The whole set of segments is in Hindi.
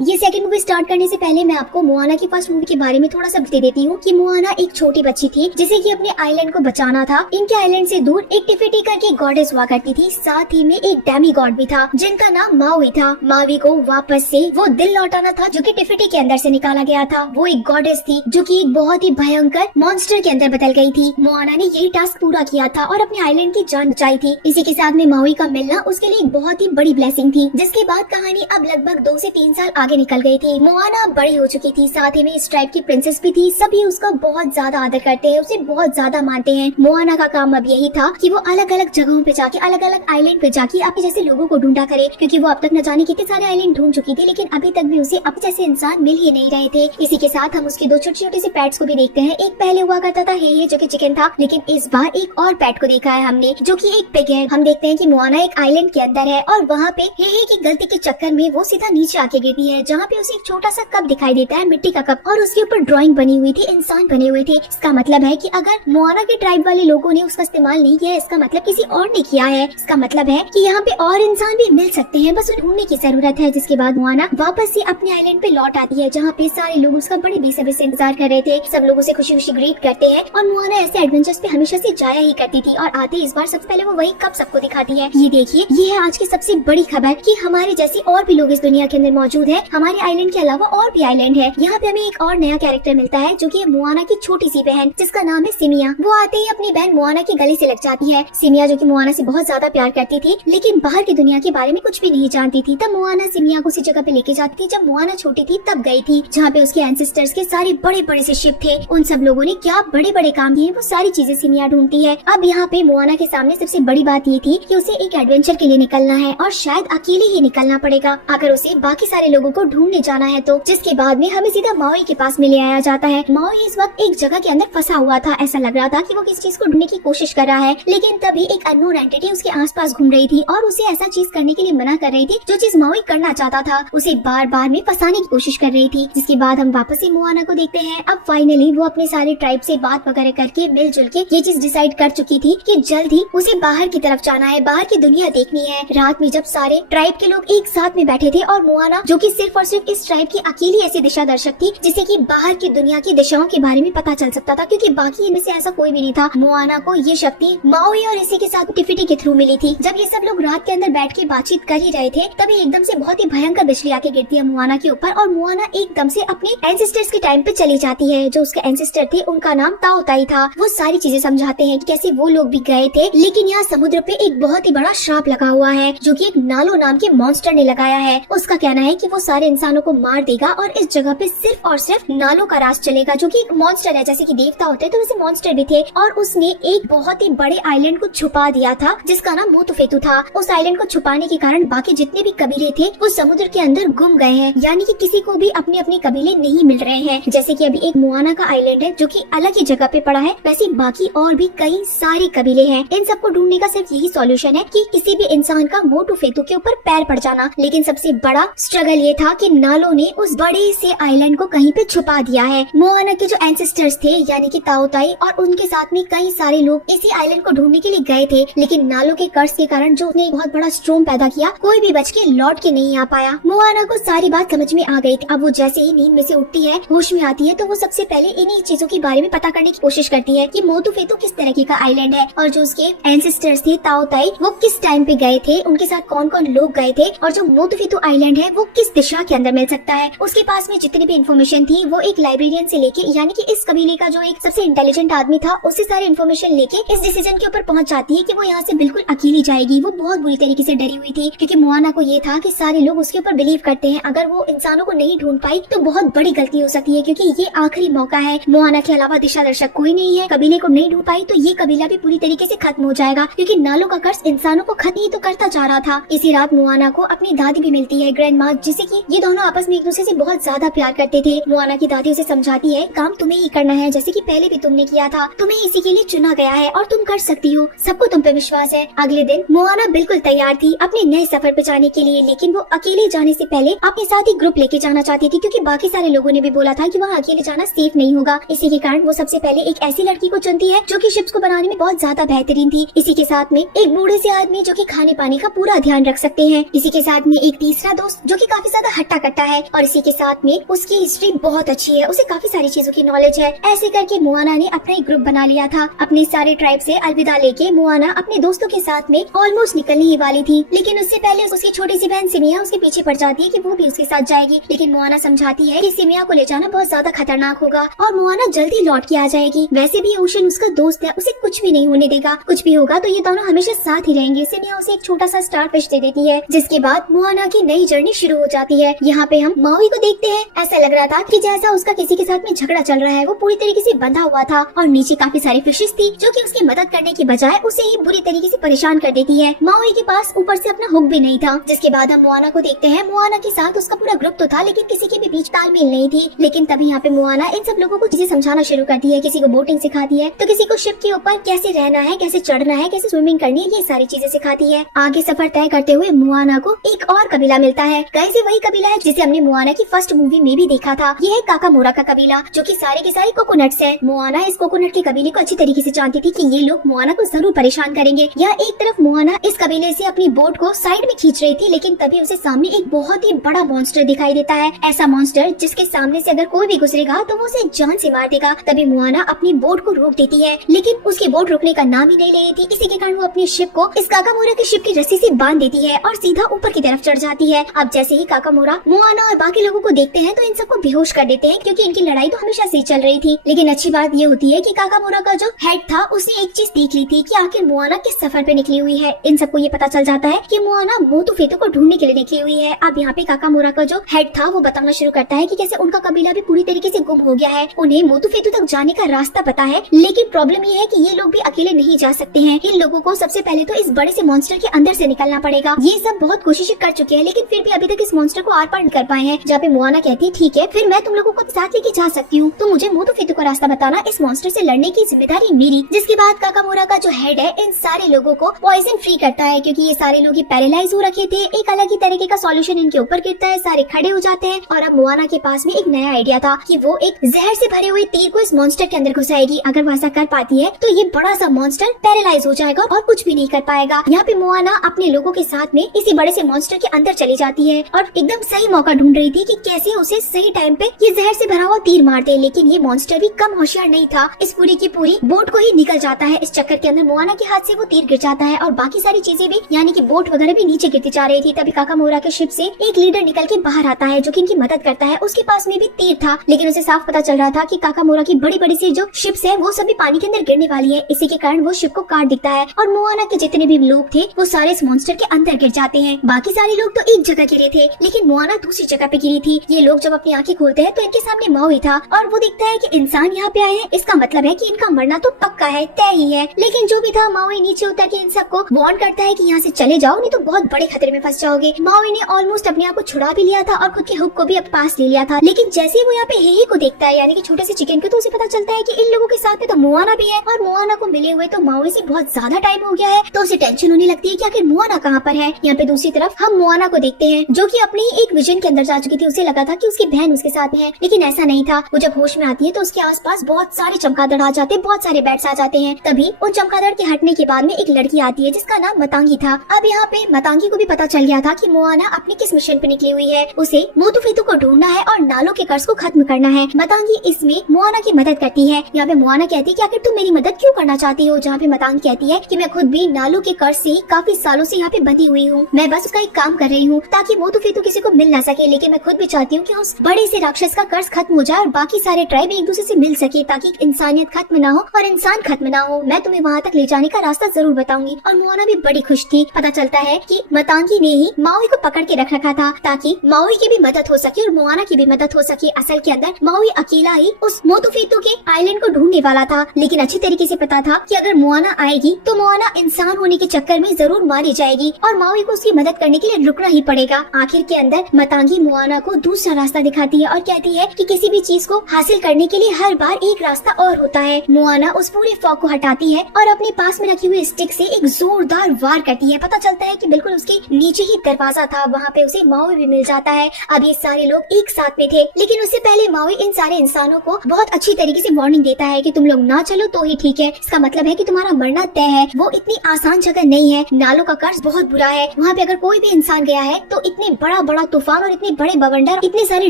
ये सेकंड मूवी स्टार्ट करने से पहले मैं आपको मोआना की फर्स्ट मूवी के बारे में थोड़ा सा बता देती हूँ कि मोआना एक छोटी बच्ची थी जिसे कि अपने आइलैंड को बचाना था। इनके आइलैंड से दूर एक टिफिटी करके गॉडेस हुआ करती थी, साथ ही में एक डेमी गॉड भी था जिनका नाम मावी था। मावी को वापस से वो दिल लौटाना था जो कि टिफिटी के अंदर से निकाला गया था। वो एक गॉडेस थी जो कि एक बहुत ही भयंकर मॉन्स्टर के अंदर बदल गई थी। मोआना ने यही टास्क पूरा किया था और अपने आइलैंड की जान बचाई थी। इसी के साथ में मावी का मिलना उसके लिए एक बहुत ही बड़ी ब्लेसिंग थी, जिसके बाद कहानी अब लगभग 2 से 3 साल आगे निकल गई थी। मोआना बड़ी हो चुकी थी, साथ ही में इस ट्राइब की प्रिंसेस भी थी। सभी उसका बहुत ज्यादा आदर करते हैं, उसे बहुत ज्यादा मानते हैं। मोआना का काम अब यही था कि वो अलग अलग जगहों पे जाके, अलग अलग आइलैंड पे जाके अपने जैसे लोगों को ढूंढा करे, क्योंकि वो अब तक न जाने कितने सारे आइलैंड ढूंढ चुकी थी, लेकिन अभी तक भी उसे अपने जैसे इंसान मिल ही नहीं रहे थे। इसी के साथ हम उसके 2 छोटे छोटे से पेट्स को भी देखते हैं। एक पहले हुआ करता था हे जो कि चिकन था, लेकिन इस बार एक और पेट को देखा है हमने जो कि एक पिग है। हम देखते हैं कि मोआना एक आइलैंड के अंदर है और वहाँ पे हे की गलती के चक्कर में वो सीधा नीचे आके गिरती है, जहाँ पे उसे एक छोटा सा कप दिखाई देता है, मिट्टी का कप, और उसके ऊपर ड्राइंग बनी हुई थी, इंसान बने हुए थे। इसका मतलब है कि अगर मोआना के ट्राइब वाले लोगों ने उसका इस्तेमाल नहीं किया है, इसका मतलब किसी और ने किया है। इसका मतलब है कि यहाँ पे और इंसान भी मिल सकते हैं, बस उन्हें ढूंढने की जरूरत है। जिसके बाद मोआना वापस से अपने आइलैंड पे लौट आती है, जहाँ पे सारे लोग उसका बड़े बेसब्री से इंतजार कर रहे थे। सब लोग उसे खुशी खुशी ग्रीट करते हैं और मोआना ऐसे एडवेंचर्स पे हमेशा से जाया ही करती थी, और आते इस बार सबसे पहले वो वही कप सबको दिखाती है। ये देखिए, ये है आज की सबसे बड़ी खबर कि हमारे जैसे और भी लोग इस दुनिया के अंदर मौजूद है। हमारे आइलैंड के अलावा और भी आइलैंड है। यहाँ पे हमें एक और नया कैरेक्टर मिलता है जो कि मोआना की छोटी सी बहन, जिसका नाम है सिमिया। वो आते ही अपनी बहन मोआना के गले से लग जाती है। सिमिया जो कि मोआना से बहुत ज्यादा प्यार करती थी, लेकिन बाहर की दुनिया के बारे में कुछ भी नहीं जानती थी। तब मोआना सिमिया को उसी जगह पे लेके जाती थी जब मोआना छोटी थी, तब गई थी जहाँ पे उसके एंसेस्टर्स के सारे बड़े बड़े से शिप थे। उन सब लोगों ने क्या बड़े बड़े काम किए, वो सारी चीजें सिमिया ढूंढती है। अब यहाँ पे मोआना के सामने सबसे बड़ी बात ये थी कि उसे एक एडवेंचर के लिए निकलना है, और शायद अकेले ही निकलना पड़ेगा अगर उसे बाकी सारे लोगों को ढूंढने जाना है तो। जिसके बाद में हमें सीधा माओई के पास में ले आया जाता है। माओई इस वक्त एक जगह के अंदर फंसा हुआ था। ऐसा लग रहा था कि वो किसी चीज को ढूंढने की कोशिश कर रहा है, लेकिन तभी एक अननोन एंटिटी उसके आसपास घूम रही थी और उसे ऐसा चीज करने के लिए मना कर रही थी जो चीज माओई करना चाहता था। उसे बार बार में फंसाने की कोशिश कर रही थी। जिसके बाद हम वापस से मोआना को देखते हैं। अब फाइनली वो अपने सारे ट्राइब से बात वगैरह करके मिलजुल के ये चीज डिसाइड कर चुकी थी कि जल्द ही उसे बाहर की तरफ जाना है, बाहर की दुनिया देखनी है। रात में जब सारे ट्राइब के लोग एक साथ में बैठे थे और मोआना जो कि सिर्फ और सिर्फ इस ट्राइब की अकेली ऐसी दिशा दर्शक थी जिसे कि बाहर की दुनिया की दिशाओं के बारे में पता चल सकता था, क्योंकि बाकी इनमें से ऐसा कोई भी नहीं था। मोआना को ये शक्ति माओई और इसी के साथ टिफिटी के थ्रू मिली थी। जब ये सब लोग रात के अंदर बैठ के बातचीत कर ही रहे थे, तभी एकदम से बहुत ही भयंकर बिजली आके गिरती है मोआना के ऊपर, और मोआना एकदम से अपने एंसेस्टर्स के टाइम पे चली जाती है। जो उसके एंसेस्टर थे उनका नाम ताओ ताई था। वो सारी चीजें समझाते हैं कि कैसे वो लोग भी गए थे, लेकिन यहाँ समुद्र पे एक बहुत ही बड़ा श्राप लगा हुआ है जो कि एक नालो नाम के मॉन्स्टर ने लगाया है। उसका कहना है कि वो सारे इंसानों को मार देगा और इस जगह पे सिर्फ और सिर्फ नालो का राज चलेगा, जो कि एक मॉन्स्टर है। जैसे कि देवता होते हैं तो वैसे मॉन्स्टर भी थे, और उसने एक बहुत ही बड़े आइलैंड को छुपा दिया था जिसका नाम मोतुफेतु था। उस आइलैंड को छुपाने के कारण बाकी जितने भी कबीले थे वो समुद्र के अंदर गुम गए हैं, यानी कि किसी को भी अपने अपने कबीले नहीं मिल रहे हैं। जैसे कि अभी एक मोआना का आइलैंड है जो कि अलग ही जगह पे पड़ा है, वैसे बाकी और भी कई सारे कबीले हैं। इन सबको ढूंढने का सिर्फ यही सॉल्यूशन है कि किसी भी इंसान का मोतुफेतु के ऊपर पैर पड़ जाना। लेकिन सबसे बड़ा स्ट्रगल ये था कि नालो ने उस बड़े से आइलैंड को कहीं पे छुपा दिया है। मोआना के जो एंसेस्टर्स थे यानी कि ताओ ताई और उनके साथ में कई सारे लोग इसी आइलैंड को ढूंढने के लिए गए थे, लेकिन नालो के कर्ज के कारण जो उसने एक बहुत बड़ा स्ट्रोम पैदा किया, कोई भी बच के लौट के नहीं आ पाया। मोआना को सारी बात समझ में आ गई थी। अब वो जैसे ही नींद में से उठती है, होश में आती है, तो वो सबसे पहले इन्हीं चीजों के बारे में पता करने की कोशिश करती है कि मोतुफेतु किस तरीके का आइलैंड है, और जो उसके एंसेस्टर्स थे ताओ ताई वो किस टाइम पे गए थे, उनके साथ कौन कौन लोग गए थे, और जो मोतुफेतु आइलैंड है वो किस दिशा के अंदर मिल सकता है। उसके पास में जितनी भी इन्फॉर्मेशन थी वो एक लाइब्रेरियन से लेके, यानी कि इस कबीले का जो एक सबसे इंटेलिजेंट आदमी था, उससे सारी इन्फॉर्मेशन लेके इस डिसीजन के ऊपर पहुंच जाती है कि वो यहाँ से बिल्कुल अकेली जाएगी। वो बहुत बुरी तरीके से डरी हुई थी, क्योंकि मोआना को ये था कि सारे लोग उसके ऊपर बिलीव करते हैं। अगर वो इंसानों को नहीं ढूंढ पाई तो बहुत बड़ी गलती हो सकती है, क्योंकि ये आखिरी मौका है। मोआना के अलावा दिशा दर्शक कोई नहीं है। कबीले को नहीं ढूंढ पाई तो ये कबीला भी पूरी तरीके से खत्म हो जाएगा, क्योंकि नालो का कर्ज इंसानों को खत्म ही तो करता जा रहा था। इसी रात मोआना को अपनी दादी भी मिलती है, ग्रैंड माँ, जिसे कि ये दोनों आपस में एक दूसरे से बहुत ज्यादा प्यार करते थे। मोआना की दादी उसे समझाती है, काम तुम्हें ही करना है, जैसे कि पहले भी तुमने किया था, तुम्हें इसी के लिए चुना गया है और तुम कर सकती हो, सबको तुम पे विश्वास है। अगले दिन मोआना बिल्कुल तैयार थी अपने नए सफर पे जाने के लिए, लेकिन वो अकेले जाने से पहले अपने साथ ही ग्रुप लेके जाना चाहती थी, क्योंकि बाकी सारे लोगों ने भी बोला था कि वहाँ अकेले जाना सेफ नहीं होगा। इसी के कारण वो सबसे पहले एक ऐसी लड़की को चुनती है जो कि शिप्स को बनाने में बहुत ज्यादा बेहतरीन थी। इसी के साथ में एक बूढ़े से आदमी जो कि खाने पानी का पूरा ध्यान रख सकते हैं। इसी के साथ में एक तीसरा दोस्त जो कि काफी ज्यादा ज्यादा हट्टा कट्टा है और इसी के साथ में उसकी हिस्ट्री बहुत अच्छी है, उसे काफी सारी चीजों की नॉलेज है। ऐसे करके मोआना ने अपना एक ग्रुप बना लिया था। अपने सारे ट्राइब से अलविदा लेके मोआना अपने दोस्तों के साथ में ऑलमोस्ट निकलने ही वाली थी, लेकिन उससे पहले उसकी छोटी सी बहन सिमिया उसके पीछे पड़ जाती है कि वो भी उसके साथ जाएगी। लेकिन मोआना समझाती है कि सिमिया को ले जाना बहुत ज्यादा खतरनाक होगा और मोआना जल्दी लौट के आ जाएगी। वैसे भी ओशन उसका दोस्त है, उसे कुछ भी नहीं होने देगा। कुछ भी होगा तो ये दोनों हमेशा साथ ही रहेंगे। सिमिया उसे एक छोटा सा स्टार फिश दे देती है, जिसके बाद मोआना की नई जर्नी शुरू हो जाती है। यहाँ पे हम माउई को देखते हैं। ऐसा लग रहा था कि जैसा उसका किसी के साथ में झगड़ा चल रहा है, वो पूरी तरीके से बंधा हुआ था और नीचे काफी सारी फिशेस थी जो कि उसकी मदद करने की बजाय उसे ही बुरी तरीके से परेशान कर देती है। माउई के पास ऊपर से अपना हुक भी नहीं था। जिसके बाद हम मोआना को देखते हैं। मोआना के साथ उसका पूरा ग्रुप तो था, लेकिन किसी के भी बीच तालमेल नहीं थी। लेकिन तभी यहाँ पे मोआना इन सब लोगों को चीजें समझाना शुरू करती है। किसी को बोटिंग सिखाती है तो किसी को शिप के ऊपर कैसे रहना है, कैसे चढ़ना है, कैसे स्विमिंग करनी है, ये सारी चीजें सिखाती है। आगे सफर तय करते हुए मोआना को एक और कबीला मिलता है। कैसे वही कबीला है जिसे हमने मोआना की फर्स्ट मूवी में भी देखा था। ये है काकामोरा का कबीला, जो कि सारे के सारे कोकोनट्स है। मोआना इस कोकोनट के कबीले को अच्छी तरीके से जानती थी कि ये लोग मोआना को जरूर परेशान करेंगे। यह एक तरफ मोआना इस कबीले से अपनी बोट को साइड में खींच रही थी, लेकिन तभी उसे सामने एक बहुत ही बड़ा मॉन्स्टर दिखाई देता है। ऐसा मॉन्स्टर जिसके सामने से अगर कोई भी गुजरेगा तो वो उसे जान से मार देगा। तभी मोआना अपनी बोट को रोक देती है, लेकिन उसकी बोट रुकने का नाम ही नहीं ले रही थी। इसी के कारण वो अपनी शिप को इस काकामोरा के शिप की रस्सी से बांध देती है और सीधा ऊपर की तरफ चढ़ जाती है। अब जैसे ही काकामोरा मोआना और बाकी लोगों को देखते हैं तो इन सबको बेहोश कर देते हैं, क्योंकि इनकी लड़ाई तो हमेशा से चल रही थी। लेकिन अच्छी बात ये होती है कि काकामोरा का जो हेड था उसने एक चीज देख ली थी कि आखिर मोआना किस सफर पे निकली हुई है। इन सबको ये पता चल जाता है कि मोआना मोटू फेतू को ढूंढने के लिए निकली हुई है। अब यहाँ पे काकामोरा का जो हेड था वो बताना शुरू करता है कि कैसे उनका कबीला भी पूरी तरीके से गुम हो गया है। उन्हें मोटू फेतू तक जाने का रास्ता पता है, लेकिन प्रॉब्लम ये है कि ये लोग भी अकेले नहीं जा सकते हैं। इन लोगों को सबसे पहले तो इस बड़े से मॉन्स्टर के अंदर से निकलना पड़ेगा। ये सब बहुत कोशिशें कर चुके हैं, लेकिन फिर भी अभी तक इस मॉन्स्टर को आर पार नहीं कर पाए हैं। जहाँ पे मोआना कहती है ठीक है, फिर मैं तुम लोगों को साथ लेके जा सकती हूँ, तो मुझे मोटू फेतू का रास्ता बताना। इस मॉन्स्टर से लड़ने की जिम्मेदारी मेरी। जिसके बाद काकामोरा का जो हेड है इन सारे लोगों को पॉइजन फ्री करता है, क्योंकि ये सारे लोग पैरालाइज हो रखे थे। एक अलग ही तरीके का सॉल्यूशन इनके ऊपर गिरता है, सारे खड़े हो जाते हैं। और अब मोआना के पास में एक नया आइडिया था कि वो एक जहर से भरे हुए तीर को इस मॉन्स्टर के अंदर घुसाएगी। अगर वो ऐसा कर पाती है तो ये बड़ा सा मॉन्स्टर पैरालाइज हो जाएगा और कुछ भी नहीं कर पाएगा। यहाँ पे मोआना अपने लोगों के साथ में इसी बड़े से मॉन्स्टर के अंदर चली जाती है और एकदम सही मौका ढूंढ रही थी कि कैसे उसे सही टाइम पे ये जहर से भरा हुआ तीर मार दे। लेकिन ये मॉन्स्टर भी कम होशियार नहीं था, इस पूरी की पूरी बोट को ही निकल जाता है। इस चक्कर के अंदर मोआना के हाथ से वो तीर गिर जाता है और बाकी सारी चीजें भी, यानी कि बोट वगैरह भी नीचे गिरती जा रही थी। तभी काकामोरा के शिप से एक लीडर निकल के बाहर आता है जो कि इनकी मदद करता है। उसके पास में भी तीर था, लेकिन उसे साफ पता चल रहा था कि काकामोरा की बड़ी बड़ी सी जो शिप्स है वो सभी पानी के अंदर गिरने वाली है। इसी के कारण वो शिप को काट दिखता है और मोआना के जितने भी लोग थे वो सारे इस मॉन्स्टर के अंदर गिर जाते हैं। बाकी सारे लोग तो एक जगह गिरे थे, लेकिन मोआना दूसरी जगह पे गिरी थी। ये लोग जब अपनी आंखें खोलते हैं तो इनके सामने माउई था और वो दिखता है कि इंसान यहाँ पे आए हैं। इसका मतलब है कि इनका मरना तो पक्का है, तय ही है। लेकिन जो भी था, माउई नीचे उतर के इन सबको वार्न करता है कि यहाँ से चले जाओ, नहीं तो बहुत बड़े खतरे में फंस जाओगे। माउई ने ऑलमोस्ट अपने आप को छुड़ा भी लिया था और खुद के हुक को भी अब पास ले लिया था। लेकिन जैसे ही वो यहाँ पे हेहे को देखता है, यानी कि छोटे से चिकन को, तो उसे पता चलता है कि इन लोगों के साथ में तो मोआना भी है और मोआना को मिले हुए तो माउई से बहुत ज्यादा टाइम हो गया है। तो उसे टेंशन होने लगती है कि आखिर मोआना कहाँ पर है। यहाँ पे दूसरी तरफ हम मोआना को देखते हैं जो कि अपने एक विजन के अंदर जा चुकी थी। उसे लगा था कि उसकी बहन उसके साथ है, लेकिन ऐसा नहीं था। वो जब होश में आती है तो उसके आसपास बहुत सारे चमगादड़ आ जाते हैं, बहुत सारे बैट्स आ जाते हैं। तभी उन चमगादड़ के हटने के बाद में एक लड़की आती है जिसका नाम मतांगी था। अब यहाँ पे मतांगी को भी पता चल गया था कि मोआना अपने किस मिशन पे निकली हुई है। उसे मोटू फेतू को ढूंढना है और नालों के कर्ज को खत्म करना है। मतांगी इसमें मोआना की मदद करती है। यहाँ पे मोआना कहती है कि आखिर तुम मेरी मदद क्यों करना चाहती हो। जहाँ पे मतांगी कहती है कि मैं खुद भी नालों के कर्ज से काफी सालों से यहाँ पे बंधी हुई हूँ, मैं बस उसका एक काम कर रही हूँ ताकि मोटू फेतू किसी को मिल ना सके। लेकिन मैं खुद भी चाहती हूँ कि उस बड़े से राक्षस का कर्ज खत्म हो जाए और बाकी सारे ट्राइब एक दूसरे से मिल सके, ताकि इंसानियत खत्म ना हो और इंसान खत्म ना हो। मैं तुम्हें वहाँ तक ले जाने का रास्ता जरूर बताऊंगी। और मोआना भी बड़ी खुश थी। पता चलता है कि मतांगी ने ही माउई को पकड़ के रख रखा था ताकि माउई की भी मदद हो सके और मोआना की भी मदद हो सके। असल के अंदर माउई अकेला ही उस मोटू फेतू के आइलैंड को ढूंढने वाला था, लेकिन अच्छी तरीके से पता था कि अगर मोआना आएगी तो मोआना इंसान होने के चक्कर में जरूर मारी जाएगी और माउई को उसकी मदद करने के लिए रुकना ही पड़ेगा। आखिर के अंदर मतांगी मोआना को दूसरा रास्ता दिखाती है और कहती है कि किसी भी चीज को हासिल करने के लिए हर बार एक रास्ता और होता है। मोआना उस पूरे फॉग को हटाती है और अपने पास में रखी हुई स्टिक से एक जोरदार वार करती है। पता चलता है कि बिल्कुल उसके नीचे ही दरवाजा था, वहाँ पे उसे माउई भी मिल जाता है। अब ये सारे लोग एक साथ में थे, लेकिन उससे पहले माउई इन सारे इंसानों को बहुत अच्छी तरीके से वार्निंग देता है कि तुम लोग ना चलो तो ही ठीक है, इसका मतलब है कि तुम्हारा मरना तय है। वो इतनी आसान जगह नहीं है, नालों का कर्ज बहुत बुरा है, वहाँ पे अगर कोई भी इंसान गया है तो इतने बड़ा बड़ा तूफान और इतने बड़े बवंडर, इतने सारे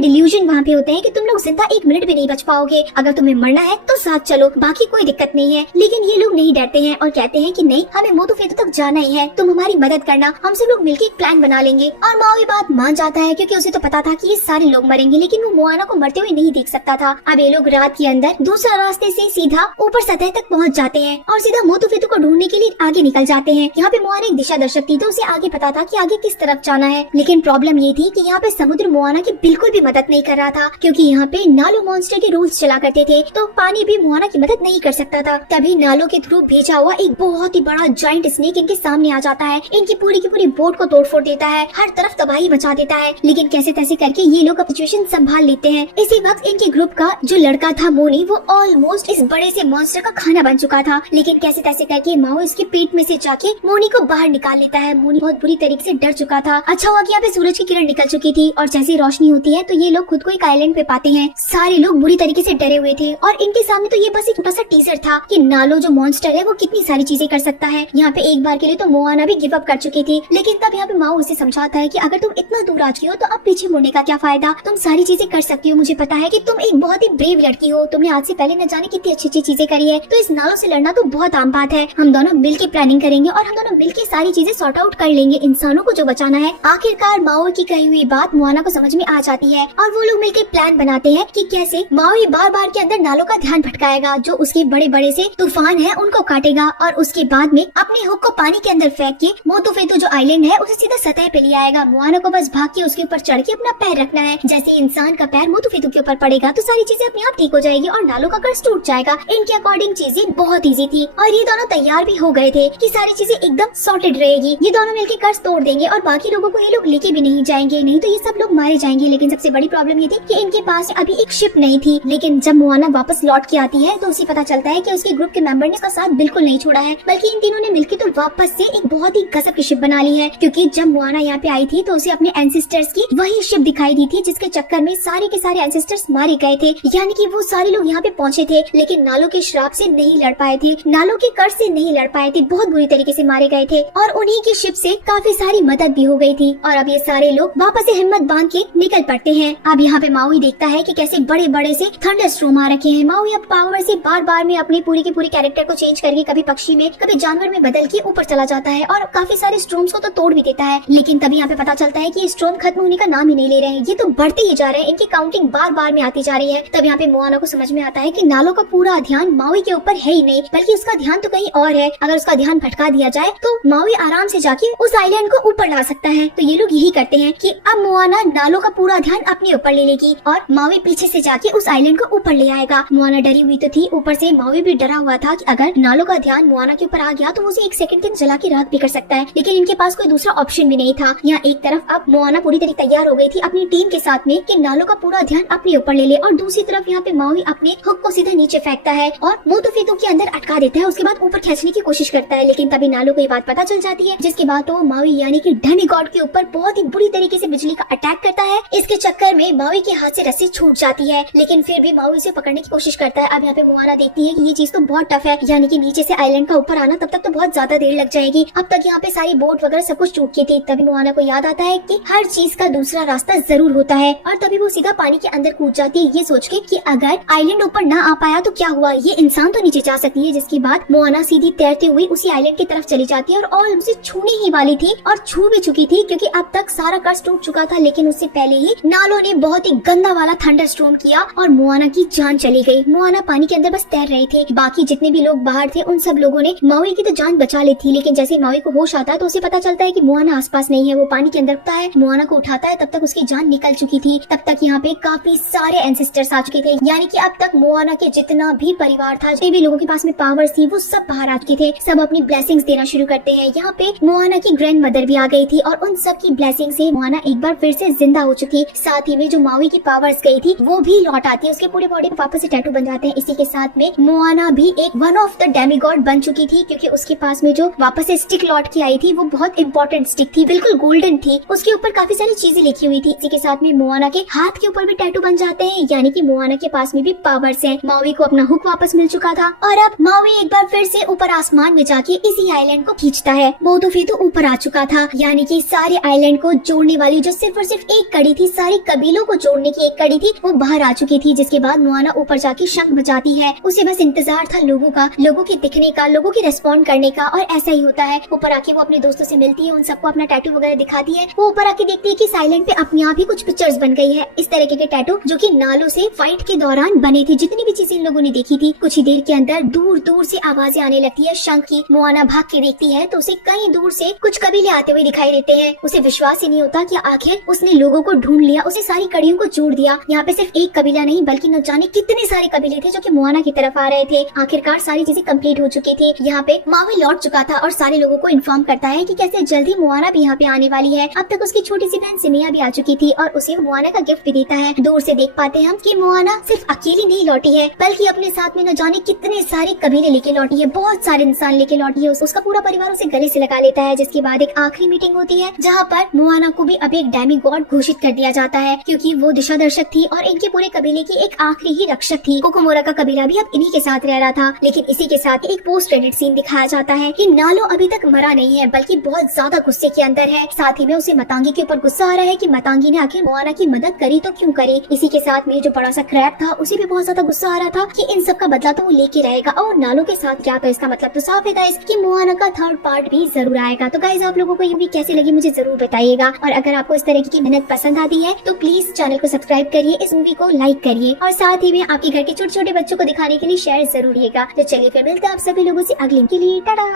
डिल्यूजन वहाँ पे होते हैं कि तुम लोग जिंदा एक मिनट भी नहीं बच पाओगे। अगर तुम्हें मरना है तो साथ चलो, बाकी कोई दिक्कत नहीं है। लेकिन ये लोग नहीं डरते हैं और कहते हैं कि नहीं, हमें मोटोफेतु तक जाना ही है, तुम हमारी मदद करना, हम सब लोग मिलकर एक प्लान बना लेंगे। और माओ बात मान जाता है क्योंकि उसे तो पता था कि ये सारे लोग मरेंगे, लेकिन वो मोआना को मरते हुए नहीं देख सकता था। अब ये लोग रात के अंदर दूसरा रास्ते से सीधा ऊपर सतह तक पहुंच जाते हैं और सीधा मोटोफेतु को ढूंढने के लिए आगे निकल जाते हैं। यहाँ पे मोआना एक दिशा दर्शक थी तो उसे आगे पता था कि आगे किस तरफ जाना है। लेकिन प्रॉब्लम ये थी कि यहाँ पे समुद्र मोआना की बिल्कुल भी मदद नहीं कर रहा था, क्योंकि यहाँ पे नालो मॉन्स्टर के रूल्स चला करते थे, तो पानी भी मोआना की मदद नहीं कर सकता था। तभी नालो के थ्रू भेजा हुआ एक बहुत ही बड़ा जायंट स्नेक इनके सामने आ जाता है, इनकी पूरी की पूरी बोट को तोड़ फोड़ देता है, हर तरफ तबाही मचा देता है। लेकिन कैसे तैसे करके ये लोग सिचुएशन संभाल लेते हैं। इसी वक्त इनके ग्रुप का जो लड़का था मोनी, वो ऑलमोस्ट इस बड़े से मॉन्स्टर का खाना बन चुका था। लेकिन कैसे तैसे करके माओ इसके पेट में से जाके मोनी को बाहर निकाल लेता है। मोनी बहुत बुरी तरीके से डर चुका था। अच्छा हुआ कि यहाँ पे सूरज की किरण निकल चुकी थी और जैसे रोशनी होती है तो ये लोग खुद को एक आइलैंड पे पाते हैं। सारे लोग बुरी तरीके से डरे हुए थे और इनके सामने तो ये बस एक छोटा सा टीजर था कि नालो जो मॉन्स्टर है वो कितनी सारी चीजें कर सकता है। यहाँ पे एक बार के लिए तो मोआना भी गिव अप कर चुकी थी, लेकिन तब यहाँ पे माओ उसे समझाता है कि अगर तुम इतना दूर आ चुकी हो तो अब पीछे मुड़ने का क्या फायदा, तुम सारी चीजें कर सकती हो। मुझे पता है कि तुम एक बहुत ही ब्रेव लड़की हो, तुमने आज से पहले न जाने कितनी अच्छी अच्छी चीजें करी है, तो इस नालो से लड़ना तो बहुत आम बात है। हम दोनों मिलकर प्लानिंग करेंगे और हम दोनों मिलकर सारी चीजें सॉर्ट आउट कर लेंगे, इंसानों को जो बचाना है। आखिरकार माओ की कही हुई बात मोआना को समझ में आ जाती है और वो लोग मिलकर प्लान बनाते हैं कि कैसे माओ बार बार के अंदर नालो का ध्यान भटकाएगा, जो उसके बड़े बड़े से तूफान है उनको काटेगा और उसके बाद में अपने हुक को पानी के अंदर फेंक के मोटोफेतु जो आइलैंड है उसे सीधा सतह पे ले आएगा। मोआना को बस भाग के उसके ऊपर चढ़ के अपना पैर रखना है। जैसे इंसान का पैर मोटोफेतु के ऊपर पड़ेगा तो सारी चीजें अपने आप ठीक हो जाएगी और नालो का कर्ज टूट जाएगा। इनके अकॉर्डिंग चीजें बहुत इजी थी और ये दोनों तैयार भी हो गए थे कि सारी चीजें एकदम सॉर्टेड रहेगी। ये दोनों मिलकर कर्ज तोड़ देंगे और बाकी लोगों को ये लोग लेके भी नहीं जाएंगे, नहीं तो ये सब लोग मारे जाएंगे। लेकिन सबसे बड़ी प्रॉब्लम ये थी कि इनके पास अभी एक शिप नहीं थी। लेकिन जब मोआना वापस लौट के आती है तो उसे पता चलता है कि उसके ग्रुप के मेंबर ने उसका साथ बिल्कुल नहीं छोड़ा है, बल्कि इन तीनों ने मिलकर तो वापस से एक बहुत ही गजब की शिप बना ली है। क्योंकि जब मोआना यहाँ पे आई थी तो उसे अपने एंसेस्टर्स की वही शिप दिखाई दी थी जिसके चक्कर में सारे के सारे एंसेस्टर्स मारे गए थे। यानी कि वो सारे लोग यहाँ पे पहुँचे थे लेकिन नालो के श्राप से नहीं लड़ पाए थे, नालो के कर्ज से नहीं लड़ पाए थे, बहुत बुरी तरीके से मारे गए थे और उन्हीं की शिप से काफी सारी मदद भी हो गई थी। और अब ये सारे लोग वापस से हिम्मत बांध के निकल पड़ते हैं। अब यहाँ पे माओ देखता है कि कैसे बड़े बड़े से थंडर स्टॉर्म आ रखे हैं। माओ अब पावर से बार बार में अपनी पूरी की पूरी कैरेक्टर को चेंज करके कभी पक्षी में कभी जानवर में बदल के ऊपर चला जाता है और काफी सारे स्टॉर्म्स को तो तोड़ भी देता है। लेकिन तभी यहाँ पे पता चलता है कि ये स्टॉर्म खत्म होने का नाम ही नहीं ले रहे हैं, ये तो बढ़ते ही जा रहे हैं, इनकी काउंटिंग बार बार में आती जा रही है। तब यहाँ पे मोआना को समझ में आता है कि नालो का पूरा ध्यान माओ के ऊपर है ही नहीं, बल्कि उसका ध्यान तो कहीं और है। अगर उसका ध्यान भटका दिया जाए तो माओ आराम से जाके उस आइलैंड को ऊपर ला सकता है। तो ये लोग यही करते हैं कि अब मोआना नालो का पूरा ध्यान अपने ऊपर ले लेगी और माओ पीछे से जाके उस आइलैंड को ऊपर ले आएगा। मोआना डरी हुई तो थी, ऊपर से माओ भी डरा हुआ था कि अगर नालो का ध्यान मोआना के ऊपर आ गया तो उसे एक सेकंड के अंदर जला के राख भी कर सकता है। लेकिन इनके पास कोई दूसरा ऑप्शन भी नहीं था। यहाँ एक तरफ अब मोआना पूरी तरह तैयार हो गई थी अपनी टीम के साथ में कि नालो का पूरा ध्यान अपने ऊपर ले ले, और दूसरी तरफ यहाँ पे माओ अपने हुक को सीधा नीचे फेंकता है और मोटोफेतु के अंदर अटका देता है। उसके बाद ऊपर खींचने की कोशिश करता है, लेकिन तभी नालो को ये बात पता चल जाती है, जिसके बाद वो माओ यानी कि डमी गॉड के ऊपर बहुत ही बुरी तरीके से बिजली का अटैक करता है। इसके चक्कर में माओ के हाथ से रस्सी छूट जाती है, लेकिन फिर भी माओ इसे पकड़ने की कोशिश करता है। अब यहाँ पे मोआना देखती है कि ये चीज तो बहुत टफ है, यानी कि नीचे से आइलैंड का ऊपर आना तब तक तो बहुत ज्यादा देर लग जाएगी। अब तक यहाँ पे सारी बोट वगैरह सब कुछ टूट की थी। तभी मोआना को याद आता है कि हर चीज का दूसरा रास्ता जरूर होता है, और तभी वो सीधा पानी के अंदर कूद जाती है ये सोच के कि अगर आइलैंड ऊपर ना आ पाया तो क्या हुआ, ये इंसान तो नीचे जा सकती है। जिसके बाद मोआना सीधी तैरते हुए उसी आइलैंड की तरफ चली जाती है और उसे छूने ही वाली थी और छू भी चुकी थी, क्योंकि अब तक सारा कर्ज टूट चुका था। लेकिन उससे पहले ही नालो ने बहुत ही गंदा वाला थंडर स्टॉर्म किया और मोआना की जान चली गई। मोआना पानी के अंदर बस तैर रहे थे, बाकी जितने भी लोग बाहर थे उन सब लोगों ने माओ की तो जान बचा ली थी। लेकिन जैसे माओ को होश आता है तो उसे पता चलता है कि मोआना आसपास नहीं है। वो पानी के अंदर उठता है, मोआना को उठाता है, तब तक उसकी जान निकल चुकी थी। तब तक यहाँ पे काफी सारे एंसेस्टर्स आ चुके थे, यानी कि अब तक मोआना के जितना भी परिवार था, जितने भी लोगों के पास में पावर्स थी, वो सब बाहर आ चुके थे। सब अपनी ब्लेसिंग्स देना शुरू करते हैं। यहाँ पे मोआना की ग्रैंड मदर भी आ गई थी और उन सब की ब्लेसिंग से मोआना एक बार फिर से जिंदा हो चुकी। साथ ही में जो माओ की पावर्स गई थी वो भी लौट आती है, उसके पूरे बॉडी पे वापस से टैटू बन जाते हैं। इसी के साथ में मोआना भी एक वन ऑफ द डेमिगॉड बन चुकी थी, क्योंकि उसके पास में जो वापस से स्टिक लौट के आई थी वो बहुत इंपॉर्टेंट स्टिक थी, बिल्कुल गोल्डन थी। उसके ऊपर काफी सारी चीजें लिखी हुई थी। इसी के साथ में मोआना के हाथ के ऊपर भी टैटू बन जाते हैं, यानी कि मोआना के पास में भी पावर्स हैं। माओ को अपना हुक वापस मिल चुका था और अब माओ एक बार फिर से ऊपर आसमान में जाके इसी आइलैंड को खींचता है। मोटोफेतु ऊपर आ चुका था, यानी कि सारे आइलैंड को जोड़ने वाली जो सिर्फ और सिर्फ एक कड़ी थी, सारी कबीलों को जोड़ने की एक कड़ी थी, वो बाहर आ चुकी थी। जिसके बाद मोआना ऊपर जाके शंख बजाती है। उसे बस इंतजार था लोगों का, लोगों के दिखने का, लोगों के रेस्पॉन्ड करने का। और ऐसा ही होता है। ऊपर आके वो अपने दोस्तों से मिलती है, उन सबको अपना टैटू वगैरह दिखाती है। वो ऊपर आके देखती है कि साइलेंट पे अपने आप ही कुछ पिक्चर्स बन गई है, इस तरीके के टैटू जो कि नालों से फाइट के दौरान बने थे। जितनी भी चीजें इन लोगों ने देखी थी, कुछ ही देर के अंदर दूर दूर से आवाजें आने लगती है शंख की। मोआना भाग के देखती है तो उसे कहीं दूर से कुछ कबीले आते हुए दिखाई देते हैं। उसे विश्वास ही नहीं होता कि आखिर उसने लोगों को ढूंढ लिया, उसे सारी कड़ियों को जोड़ दिया। यहाँ पे सिर्फ एक कबीला नहीं बल्कि न जाने कितने सारे कबीले थे जो कि मोआना की तरफ आ रहे थे। आखिरकार सारी चीजें कंप्लीट हो चुकी थी। यहाँ पे मावी लौट चुका था और सारे लोगों को इन्फॉर्म करता है कि कैसे जल्दी मोआना भी यहाँ पे आने वाली है। अब तक उसकी छोटी सी बहन सिमिया भी आ चुकी थी और उसे मोआना का गिफ्ट भी देता है। दूर से देख पाते हैं हम कि मोआना सिर्फ अकेली नहीं लौटी है, बल्कि अपने साथ में न जाने कितने सारे कबीले लेके लौटी है, बहुत सारे इंसान लेके लौटी है। उसका पूरा परिवार उसे गले से लगा लेता है। जिसके बाद एक आखिरी मीटिंग होती है जहाँ पर मोआना को भी अब एक डेमी गॉड घोषित कर दिया जाता है, क्योंकि वो दिशा दर्शक थी और इनके पूरे कबीले की एक आखिरी ही रक्षक थी। कोकोमोरा का कबीला भी अब इन्हीं के साथ रह रहा था। लेकिन इसी के साथ एक पोस्ट क्रेडिट सीन दिखाया जाता है कि नालो अभी तक मरा नहीं है, बल्कि बहुत ज्यादा गुस्से के अंदर है। साथ ही में उसे मतांगी के ऊपर गुस्सा आ रहा है कि मतांगी ने आखिर मोआना की मदद करी तो क्यों करी। इसी के साथ में जो बड़ा सा क्रैब था उसे भी बहुत ज्यादा गुस्सा आ रहा था कि इन सब का बदला तो वो लेके रहेगा और नालो के साथ क्या। तो इसका मतलब तो साफ है गाइस कि मोआना का थर्ड पार्ट भी जरूर आएगा। तो गाइस आप लोगों को ये मूवी कैसी लगी मुझे जरूर बताइएगा। और अगर आपको इस तरह की मेहनत पसंद आती है तो प्लीज चैनल को सब्सक्राइब करिए, इस मूवी को लाइक करिए और साथ ही में आपके घर के छोटे छोटे बच्चों को दिखाने के लिए शेयर जरूर करिएगा। तो चलिए फिर मिलते हैं आप सभी लोगों से अगले के लिए। टाटा।